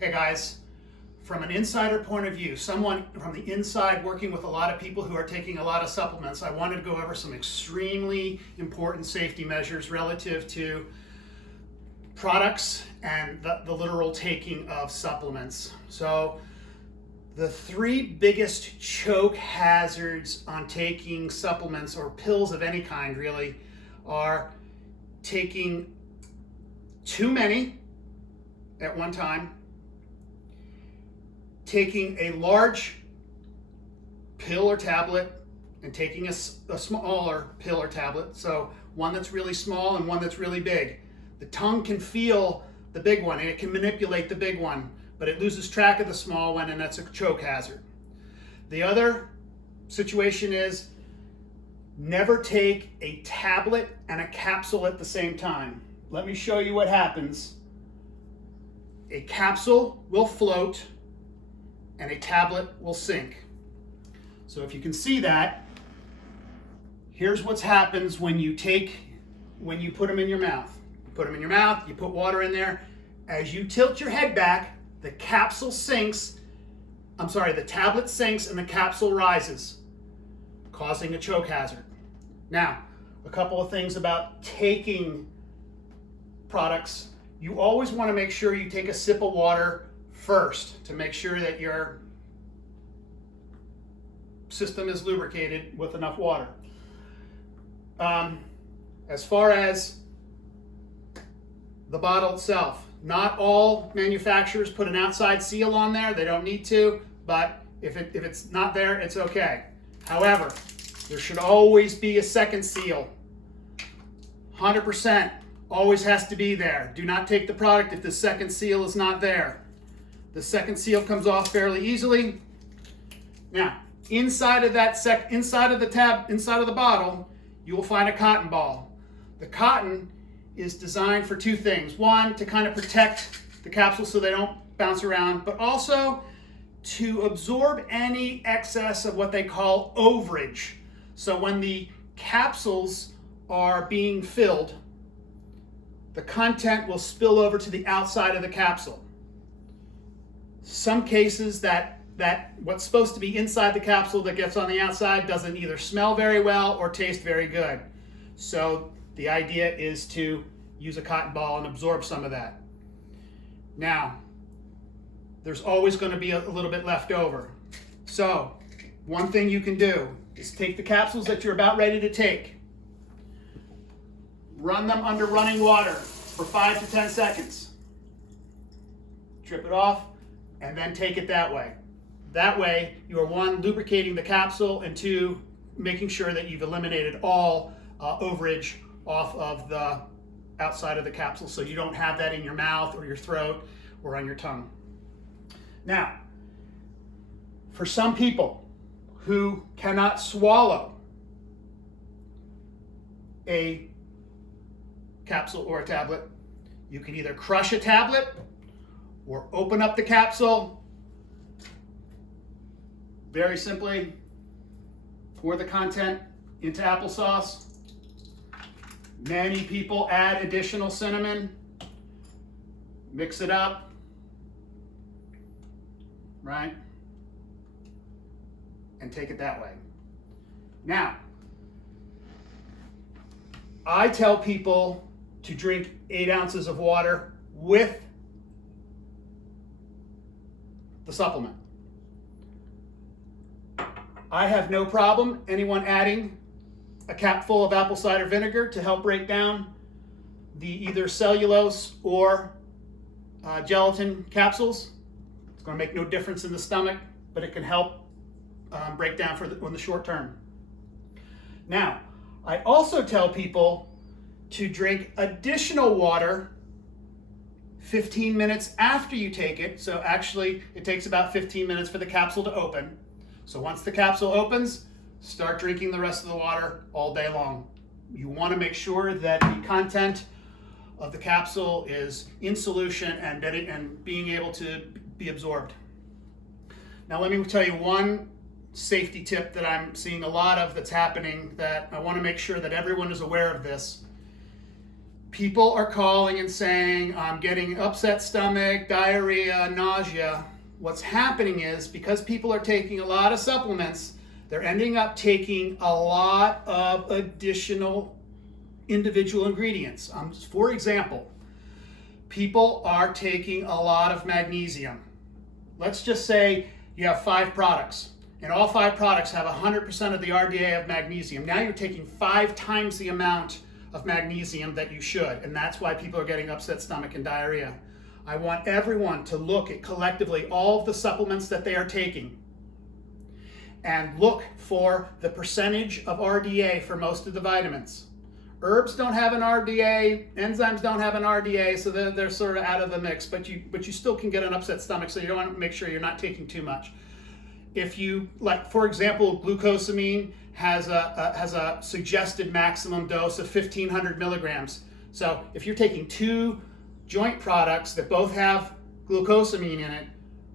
Hey guys, from an insider point of view, someone from the inside working with a lot of people who are taking a lot of supplements, I wanted to go over some extremely important safety measures relative to products and the literal taking of supplements. So the three biggest choke hazards on taking supplements or pills of any kind really are taking too many at one time, taking a large pill or tablet and taking a smaller pill or tablet, so one that's really small and one that's really big. The tongue can feel the big one and it can manipulate the big one, but it loses track of the small one, and that's a choke hazard. The other situation is never take a tablet and a capsule at the same time. Let me show you what happens. A capsule will float and a tablet will sink. So if you can see that, here's what happens when you put them in your mouth. You put them in your mouth, you put water in there. As you tilt your head back, the tablet sinks and the capsule rises, causing a choke hazard. Now, a couple of things about taking products. You always want to make sure you take a sip of water first to make sure that your system is lubricated with enough water. As far as the bottle itself, not all manufacturers put an outside seal on there. They don't need to, but if it's not there, it's okay. However, there should always be a second seal. 100% always has to be there. Do not take the product if the second seal is not there. The second seal comes off fairly easily. Now, inside of the bottle, you will find a cotton ball. The cotton is designed for two things. One, to kind of protect the capsules so they don't bounce around, but also to absorb any excess of what they call overage. So when the capsules are being filled, the content will spill over to the outside of the capsule. Some cases that what's supposed to be inside the capsule that gets on the outside doesn't either smell very well or taste very good. So the idea is to use a cotton ball and absorb some of that. Now, there's always going to be a little bit left over. So one thing you can do is take the capsules that you're about ready to take, run them under running water for 5 to 10 seconds, trip it off, and then take it that way. That way, you are one, lubricating the capsule, and two, making sure that you've eliminated all overage off of the outside of the capsule so you don't have that in your mouth or your throat or on your tongue. Now, for some people who cannot swallow a capsule or a tablet, you can either crush a tablet or open up the capsule. Very simply, pour the content into applesauce. Many people add additional cinnamon, mix it up, right? And take it that way. Now, I tell people to drink 8 ounces of water with the supplement. I have no problem anyone adding a capful of apple cider vinegar to help break down the either cellulose or gelatin capsules. It's going to make no difference in the stomach, but it can help break down on the short term. Now, I also tell people to drink additional water 15 minutes after you take it. So actually, it takes about 15 minutes for the capsule to open. So once the capsule opens, start drinking the rest of the water all day long. You want to make sure that the content of the capsule is in solution and being able to be absorbed. Now let me tell you one safety tip that I'm seeing a lot of that's happening that I want to make sure that everyone is aware of this. People are calling and saying, I'm getting upset stomach, diarrhea, nausea. What's happening is because people are taking a lot of supplements, they're ending up taking a lot of additional individual ingredients. For example, people are taking a lot of magnesium. Let's just say you have 5 products, and all 5 products have 100% of the RDA of magnesium. Now you're taking 5 times the amount of magnesium that you should, and that's why people are getting upset stomach and diarrhea. I want everyone to look at collectively all of the supplements that they are taking and look for the percentage of RDA for most of the vitamins. Herbs don't have an RDA, enzymes don't have an RDA, so they're sort of out of the mix, but you still can get an upset stomach, so you want to make sure you're not taking too much. If you, like for example, glucosamine has a suggested maximum dose of 1,500 milligrams. So if you're taking 2 joint products that both have glucosamine in it,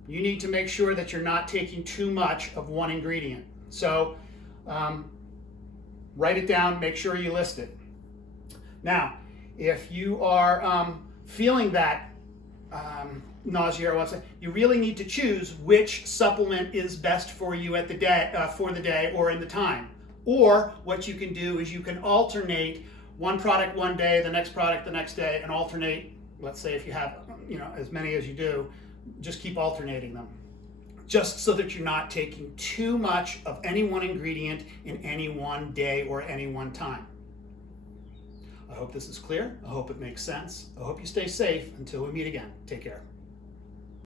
you need to make sure that you're not taking too much of one ingredient. So write it down, make sure you list it. Now, if you are feeling that nausea or what's you really need to choose which supplement is best for you at the day or in the time. Or what you can do is you can alternate one product one day, the next product the next day, and alternate. Let's say if you have as many as you do, just keep alternating them, just so that you're not taking too much of any one ingredient in any one day or any one time. I hope this is clear. I hope it makes sense. I hope you stay safe until we meet again. Take care.